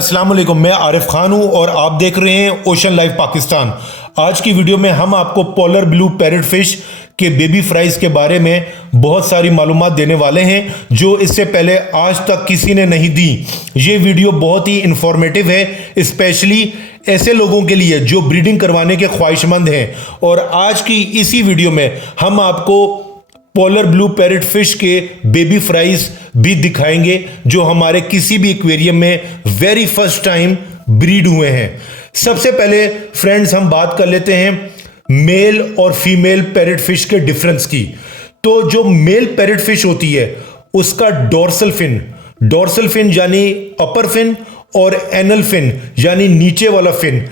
अस्सलाम वालेकुम, मैं आरिफ खान हूं और आप देख रहे हैं ओशन लाइफ पाकिस्तान। आज की वीडियो में हम आपको पॉलर ब्लू पैरेट फिश के बेबी फ्राइज के बारे में बहुत सारी मालूमात देने वाले हैं जो इससे पहले आज तक किसी ने नहीं दी। ये वीडियो बहुत ही इंफॉर्मेटिव है, स्पेशली ऐसे लोगों के लिए जो ब्रीडिंग करवाने के ख्वाहिशमंद हैं। और आज की इसी वीडियो में हम आपको पॉलर ब्लू पैरेट फिश के बेबी फ्राइज भी दिखाएंगे जो हमारे किसी भी एक्वेरियम में वेरी फर्स्ट टाइम ब्रीड हुए हैं। सबसे पहले फ्रेंड्स हम बात कर लेते हैं मेल और फीमेल पैरेट फिश के डिफरेंस की। तो जो मेल पैरेट फिश होती है उसका डोर्सल फिन यानी अपर फिन और एनल फिन यानी नीचे वाला फिन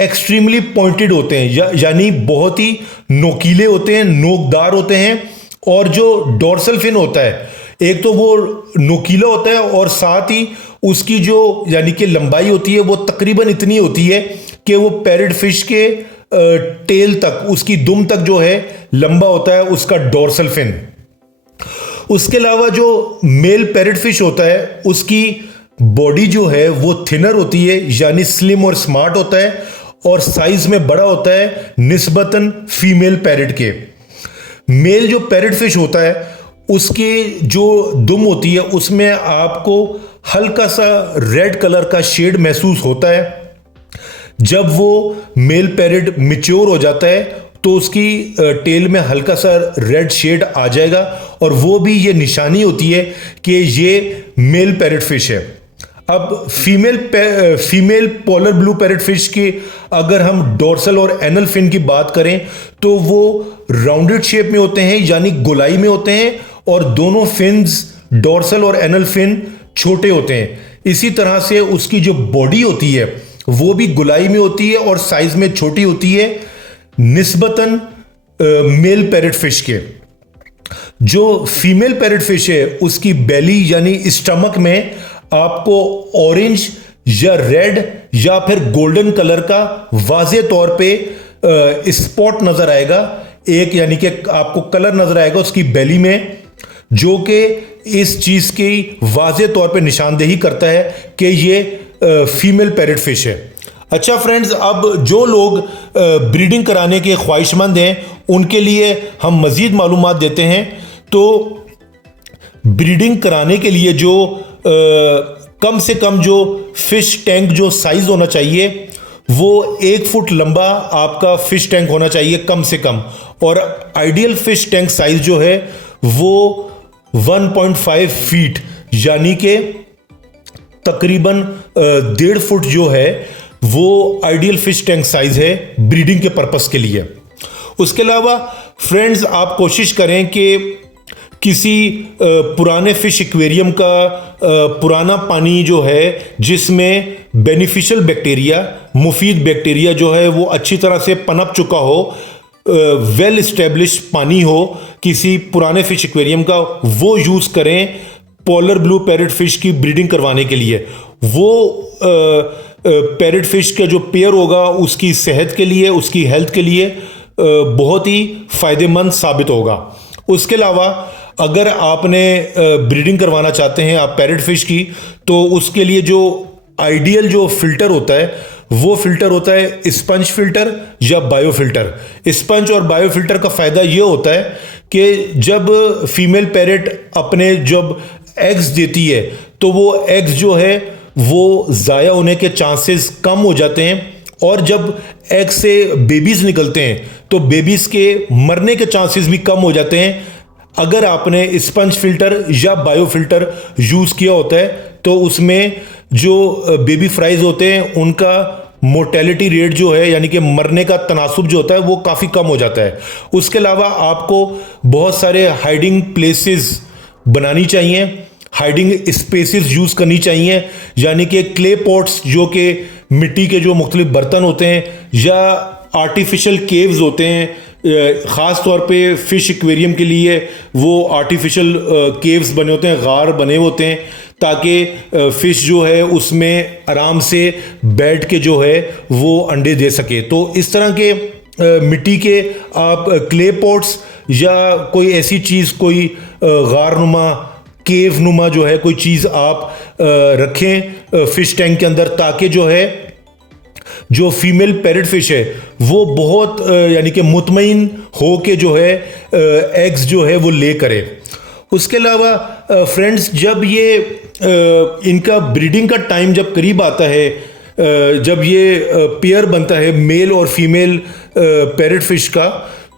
एक्सट्रीमली पॉइंटेड होते हैं, यानी बहुत ही नोकीले होते हैं, नोकदार होते हैं। और जो डोर्सल फिन होता है एक तो वो नोकीला होता है और साथ ही उसकी जो यानी कि लंबाई होती है वो तकरीबन इतनी होती है कि वो पैरेट फिश के टेल तक, उसकी दुम तक जो है लंबा होता है उसका डोर्सल फिन। उसके अलावा जो मेल पैरेट फिश होता है उसकी बॉडी जो है वो थिनर होती है, यानी स्लिम और स्मार्ट होता है और साइज में बड़ा होता है निस्बतन फीमेल पैरेट के। मेल जो पैरेट फिश होता है उसकी जो दुम होती है उसमें आपको हल्का सा रेड कलर का शेड महसूस होता है। जब वो मेल पैरेट मैच्योर हो जाता है तो उसकी टेल में हल्का सा रेड शेड आ जाएगा और वो भी ये निशानी होती है कि ये मेल पैरेट फिश है। अब फीमेल पॉलर ब्लू पैरेट फिश की अगर हम डोर्सल और एनल फिन की बात करें तो वो राउंडेड शेप में होते हैं, यानी गोलाई में होते हैं, और दोनों फिन्स डोर्सल और एनल फिन छोटे होते हैं। इसी तरह से उसकी जो बॉडी होती है वो भी गोलाई में होती है और साइज में छोटी होती है निस्बतन मेल पैरेट फिश के। जो फीमेल पैरेट फिश है उसकी बेली यानी स्टमक में आपको ऑरेंज या रेड या फिर गोल्डन कलर का वाज़े तौर पे स्पॉट नजर आएगा, एक यानी कि आपको कलर नजर आएगा उसकी बेली में, जो कि इस चीज की वाज़े तौर पे निशानदेही करता है कि ये फीमेल पैरेट फिश है। अच्छा फ्रेंड्स, अब जो लोग ब्रीडिंग कराने के ख्वाहिशमंद हैं उनके लिए हम मजीद मालूमात देते हैं। तो ब्रीडिंग कराने के लिए जो कम से कम जो फिश टैंक जो साइज होना चाहिए वो 1 फुट लंबा आपका फिश टैंक होना चाहिए कम से कम, और आइडियल फिश टैंक साइज जो है वो 1.5 फीट यानी कि तकरीबन 1.5 फुट जो है वो आइडियल फिश टैंक साइज है ब्रीडिंग के पर्पस के लिए। उसके अलावा फ्रेंड्स आप कोशिश करें कि किसी पुराने फिश एक्वेरियम का पुराना पानी जो है जिसमें बेनिफिशियल बैक्टीरिया, मुफीद बैक्टीरिया जो है वो अच्छी तरह से पनप चुका हो, वेल इस्टेब्लिश्ड पानी हो किसी पुराने फिश एक्वेरियम का, वो यूज़ करें पॉलर ब्लू पैरेट फिश की ब्रीडिंग करवाने के लिए। वो पैरेट फिश का जो पेयर होगा उसकी सेहत के लिए, उसकी हेल्थ के लिए बहुत ही फ़ायदेमंद साबित होगा। उसके अलावा अगर आपने ब्रीडिंग करवाना चाहते हैं आप पैरेट फिश की, तो उसके लिए जो आइडियल जो फिल्टर होता है वो फिल्टर होता है स्पंज फिल्टर या बायो फिल्टर। स्पंज और बायो फिल्टर का फ़ायदा ये होता है कि जब फीमेल पैरेट अपने जब एग्स देती है तो वो एग्स जो है वो ज़ाया होने के चांसेस कम हो जाते हैं, और जब एग से बेबीज़ निकलते हैं तो बेबीज़ के मरने के चांसेस भी कम हो जाते हैं अगर आपने स्पंज फिल्टर या बायो फिल्टर यूज़ किया होता है। तो उसमें जो बेबी फ्राइज होते हैं उनका मोर्टेलिटी रेट जो है यानी कि मरने का तनासुब जो होता है वो काफ़ी कम हो जाता है। उसके अलावा आपको बहुत सारे हाइडिंग प्लेसेस बनानी चाहिए, हाइडिंग स्पेसेस यूज़ करनी चाहिए, यानी कि क्ले पॉट्स जो कि मिट्टी के जो मुख्तलिफ बर्तन होते हैं या आर्टिफिशियल केव्स होते हैं, ख़ास तौर पे फिश एक्वेरियम के लिए वो आर्टिफिशियल केव्स बने होते हैं, गार बने होते हैं, ताकि फिश जो है उसमें आराम से बैठ के जो है वो अंडे दे सके। तो इस तरह के मिट्टी के आप क्ले पॉट्स या कोई ऐसी चीज़, कोई गारनुमा केव नुमा जो है कोई चीज़ आप रखें फिश टैंक के अंदर, ताकि जो है जो फीमेल पैरेट फिश है वो बहुत यानी कि मुतमईन हो के जो है एग्स जो है वो ले करे। उसके अलावा फ्रेंड्स, जब ये इनका ब्रीडिंग का टाइम जब करीब आता है, जब ये पेयर बनता है मेल और फीमेल पैरेट फिश का,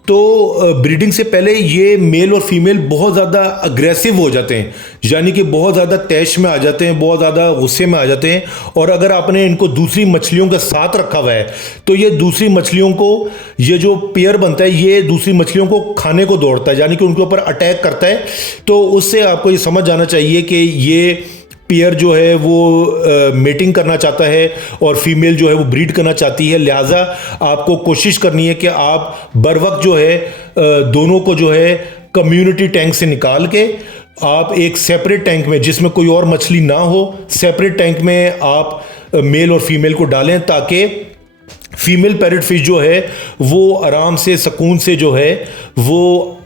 तो ब्रीडिंग से पहले ये मेल और फीमेल बहुत ज़्यादा अग्रेसिव हो जाते हैं, यानी कि बहुत ज़्यादा तैश में आ जाते हैं, बहुत ज़्यादा गुस्से में आ जाते हैं। और अगर आपने इनको दूसरी मछलियों के साथ रखा हुआ है तो ये दूसरी मछलियों को, ये जो पेयर बनता है ये दूसरी मछलियों को खाने को दौड़ता है, यानी कि उनके ऊपर अटैक करता है। तो उससे आपको ये समझ जाना चाहिए कि ये पेयर जो है वो मेटिंग करना चाहता है और फीमेल जो है वो ब्रीड करना चाहती है। लिहाजा आपको कोशिश करनी है कि आप बर वक्त जो है दोनों को जो है कम्युनिटी टैंक से निकाल के आप एक सेपरेट टैंक में, जिसमें कोई और मछली ना हो, सेपरेट टैंक में आप मेल और फीमेल को डालें, ताकि फीमेल पैरेट फिश जो है वो आराम से सुकून से जो है वो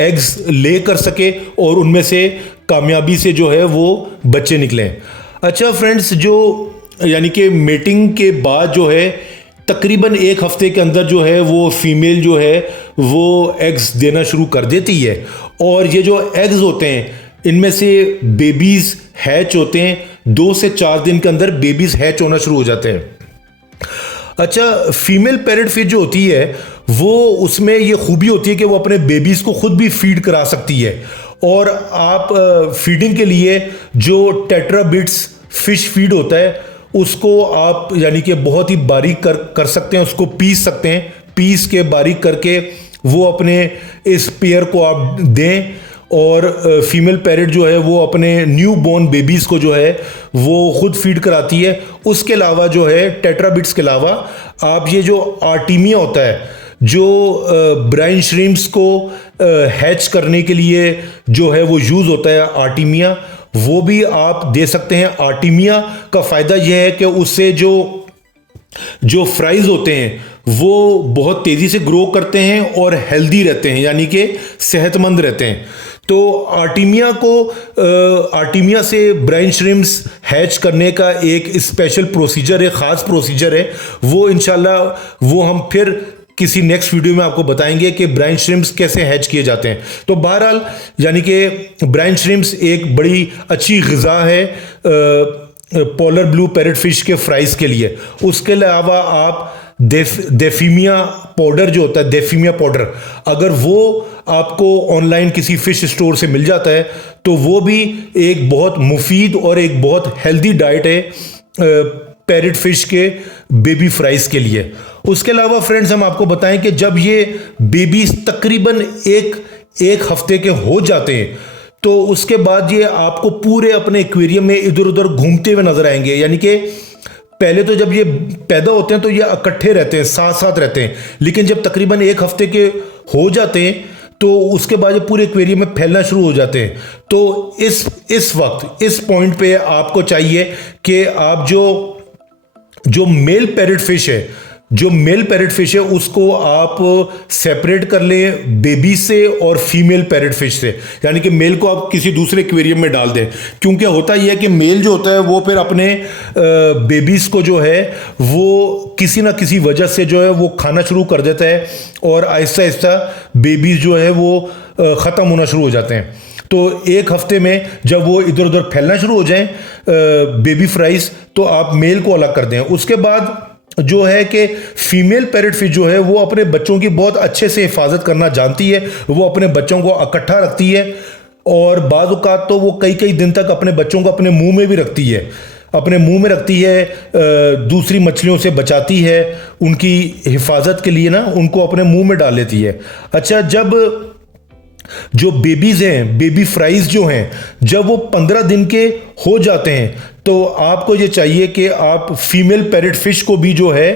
एग्स ले कर सके और उनमें से कामयाबी से जो है वो बच्चे निकलें। अच्छा फ्रेंड्स, जो यानी कि मेटिंग के बाद जो है तकरीबन 1 हफ्ते के अंदर जो है वो फीमेल जो है वो एग्स देना शुरू कर देती है। और ये जो एग्स होते हैं इनमें से बेबीज हैच होते हैं, 2 से 4 दिन के अंदर बेबीज हैच होना शुरू हो जाते हैं। अच्छा, फीमेल पैरेट फिश जो होती है वो, उसमें ये खूबी होती है कि वो अपने बेबीज को खुद भी फीड करा सकती है। और आप फीडिंग के लिए जो टेट्रा बिट्स फिश फीड होता है उसको आप यानी कि बहुत ही बारीक कर सकते हैं, उसको पीस सकते हैं, पीस के बारीक करके वो अपने इस पेयर को आप दें। और फीमेल पैरेट जो है वो अपने न्यू बॉर्न बेबीज़ को जो है वो खुद फीड कराती है। उसके अलावा जो है टेट्राबिट्स के अलावा आप ये जो आर्टीमिया होता है, जो ब्राइन श्रिम्प्स को हैच करने के लिए जो है वो यूज़ होता है आर्टीमिया, वो भी आप दे सकते हैं। आर्टीमिया का फ़ायदा यह है कि उससे जो फ्राइज होते हैं वो बहुत तेज़ी से ग्रो करते हैं और हेल्दी रहते हैं, यानी कि सेहतमंद रहते हैं। तो आर्टीमिया से ब्राइन श्रिम्प्स हैच करने का एक स्पेशल प्रोसीजर है, ख़ास प्रोसीजर है। वो इंशाल्लाह वो हम फिर किसी नेक्स्ट वीडियो में आपको बताएंगे कि ब्राइन श्रिम्प्स कैसे हैच किए जाते हैं। तो बहरहाल यानी कि ब्राइन श्रिम्प्स एक बड़ी अच्छी ग़िज़ा है पोलर ब्लू पैरेट फिश के फ्राइज़ के लिए। उसके अलावा आप डेफीमिया पाउडर जो होता है, डेफीमिया पाउडर, अगर वो आपको ऑनलाइन किसी फिश स्टोर से मिल जाता है तो वो भी एक बहुत मुफीद और एक बहुत हेल्दी डाइट है पैरेट फिश के बेबी फ्राइज के लिए। उसके अलावा फ्रेंड्स, हम आपको बताएं कि जब ये बेबीज तकरीबन एक हफ्ते के हो जाते हैं तो उसके बाद ये आपको पूरे अपने एक्वेरियम में इधर उधर घूमते हुए नजर आएंगे। यानी कि पहले तो जब ये पैदा होते हैं तो ये इकट्ठे रहते हैं, साथ साथ रहते हैं, लेकिन जब तकरीबन 1 हफ्ते के हो जाते हैं तो उसके बाद ये पूरे एक्वेरियम में फैलना शुरू हो जाते हैं। तो इस वक्त इस पॉइंट पे आपको चाहिए कि आप जो मेल पैरेट फिश है उसको आप सेपरेट कर लें बेबी से और फीमेल पैरेट फिश से, यानी कि मेल को आप किसी दूसरे एक्वेरियम में डाल दें। क्योंकि होता यह है कि मेल जो होता है वो फिर अपने बेबीज को जो है वो किसी ना किसी वजह से जो है वो खाना शुरू कर देता है और आहिस्ता आहिस्ता बेबीज जो है वो ख़त्म होना शुरू हो जाते हैं। तो 1 हफ्ते में जब वो इधर उधर फैलना शुरू हो जाएं बेबी फ्राइज, तो आप मेल को अलग कर दें। उसके बाद जो है कि फीमेल पैरेट फिश जो है वो अपने बच्चों की बहुत अच्छे से हिफाजत करना जानती है, वो अपने बच्चों को इकट्ठा रखती है और बाज़ औक़ात तो वो कई दिन तक अपने बच्चों को अपने मुंह में भी रखती है, दूसरी मछलियों से बचाती है, उनकी हिफाजत के लिए ना उनको अपने मुंह में डाल लेती है। अच्छा, जब जो बेबीज हैं, बेबी फ्राइज जो हैं, जब वो 15 दिन के हो जाते हैं तो आपको ये चाहिए कि आप फीमेल पैरेट फिश को भी जो है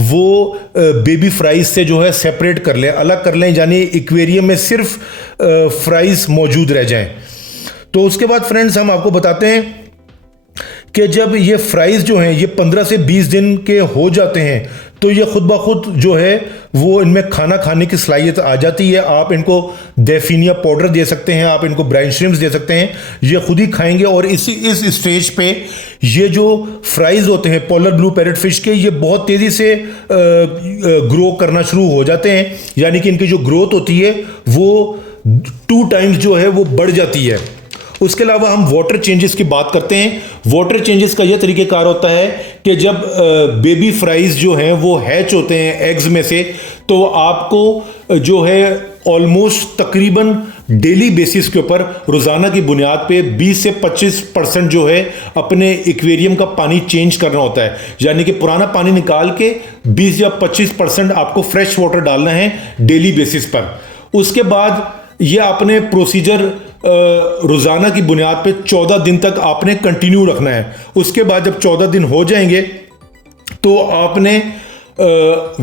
वो बेबी फ्राइज से जो है सेपरेट कर लें, अलग कर लें, यानी एक्वेरियम में सिर्फ फ्राइज मौजूद रह जाएं। तो उसके बाद फ्रेंड्स, हम आपको बताते हैं कि जब ये फ्राइज जो हैं ये 15 से 20 दिन के हो जाते हैं तो ये खुद ब खुद जो है वो इनमें खाना खाने की सलाहियत आ जाती है। आप इनको डेफिनिया पाउडर दे सकते हैं, आप इनको ब्राइन श्रिम्प्स दे सकते हैं, ये खुद ही खाएंगे। और इस स्टेज पे ये जो फ्राइज होते हैं पॉलर ब्लू पैरेट फिश के, ये बहुत तेज़ी से ग्रो करना शुरू हो जाते हैं, यानी कि इनकी जो ग्रोथ होती है वो 2 टाइम्स जो है वो बढ़ जाती है। उसके अलावा हम वाटर चेंजेस की बात करते हैं। वाटर चेंजेस का यह तरीक़ेकार होता है कि जब बेबी फ्राइज जो हैं वो हैच होते हैं एग्स में से, तो आपको जो है ऑलमोस्ट तकरीबन डेली बेसिस के ऊपर रोज़ाना की बुनियाद पे 20 से 25% जो है अपने एक्वेरियम का पानी चेंज करना होता है। यानी कि पुराना पानी निकाल के 20 या 25% आपको फ्रेश वाटर डालना है डेली बेसिस पर। उसके बाद ये आपने प्रोसीजर रोज़ाना की बुनियाद पे 14 दिन तक आपने कंटिन्यू रखना है। उसके बाद जब 14 दिन हो जाएंगे तो आपने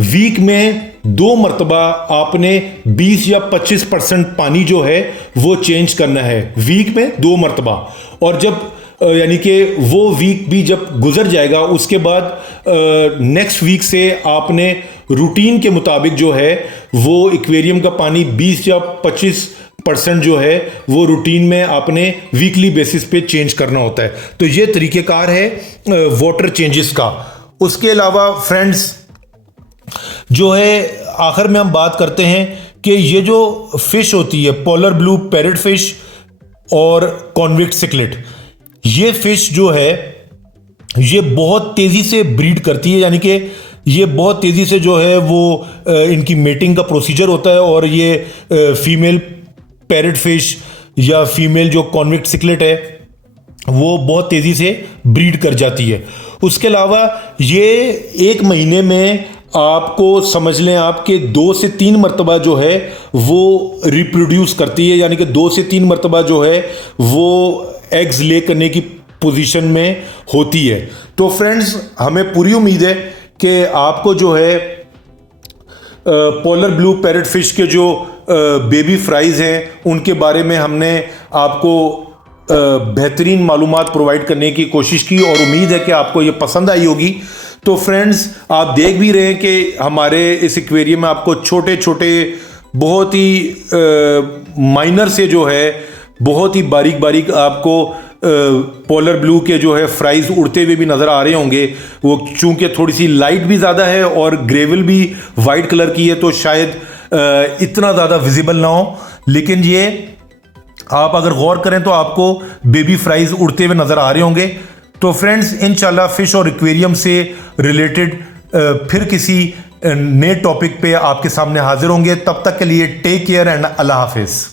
वीक में 2 मरतबा आपने 20 या 25% पानी जो है वो चेंज करना है, वीक में 2 मरतबा। और जब यानी कि वो वीक भी जब गुजर जाएगा उसके बाद नेक्स्ट वीक से आपने रूटीन के मुताबिक जो है वो एक्वेरियम का पानी 20 या 25% जो है वो रूटीन में आपने वीकली बेसिस पे चेंज करना होता है। तो ये तरीक़ेकार है वाटर चेंजेस का। उसके अलावा फ्रेंड्स जो है आखिर में हम बात करते हैं कि ये जो फिश होती है पॉलर ब्लू पैरेट फिश और कॉन्विक्ट सिकलेट, ये फिश जो है ये बहुत तेज़ी से ब्रीड करती है, यानी कि ये बहुत तेज़ी से जो है वो इनकी मेटिंग का प्रोसीजर होता है और ये फीमेल पैरेट फिश या फीमेल जो कॉन्विक्ट सिकलेट है वो बहुत तेज़ी से ब्रीड कर जाती है। उसके अलावा ये 1 महीने में आपको समझ लें आपके 2 से 3 मरतबा जो है वो रिप्रोड्यूस करती है, यानी कि 2 से 3 मरतबा जो है वो एग्स ले करने की पोजीशन में होती है। तो फ्रेंड्स हमें पूरी उम्मीद है कि आपको जो है पॉलर ब्लू पैरेट फिश के जो बेबी फ्राइज हैं उनके बारे में हमने आपको बेहतरीन मालूमात प्रोवाइड करने की कोशिश की और उम्मीद है कि आपको ये पसंद आई होगी। तो फ्रेंड्स आप देख भी रहे हैं कि हमारे इस एक्वेरियम में आपको छोटे छोटे बहुत ही माइनर से जो है बहुत ही बारीक बारीक आपको पॉलर ब्लू के जो है फ्राइज उड़ते हुए भी नज़र आ रहे होंगे। वो चूंकि थोड़ी सी लाइट भी ज़्यादा है और ग्रेवल भी वाइट कलर की है तो शायद इतना ज़्यादा विजिबल ना हो, लेकिन ये आप अगर गौर करें तो आपको बेबी फ्राइज उड़ते हुए नज़र आ रहे होंगे। तो फ्रेंड्स इंशाल्लाह फिश और एक्वेरियम से रिलेटेड फिर किसी नए टॉपिक पे आपके सामने हाजिर होंगे। तब तक के लिए टेक केयर एंड अल्लाह हाफिज़।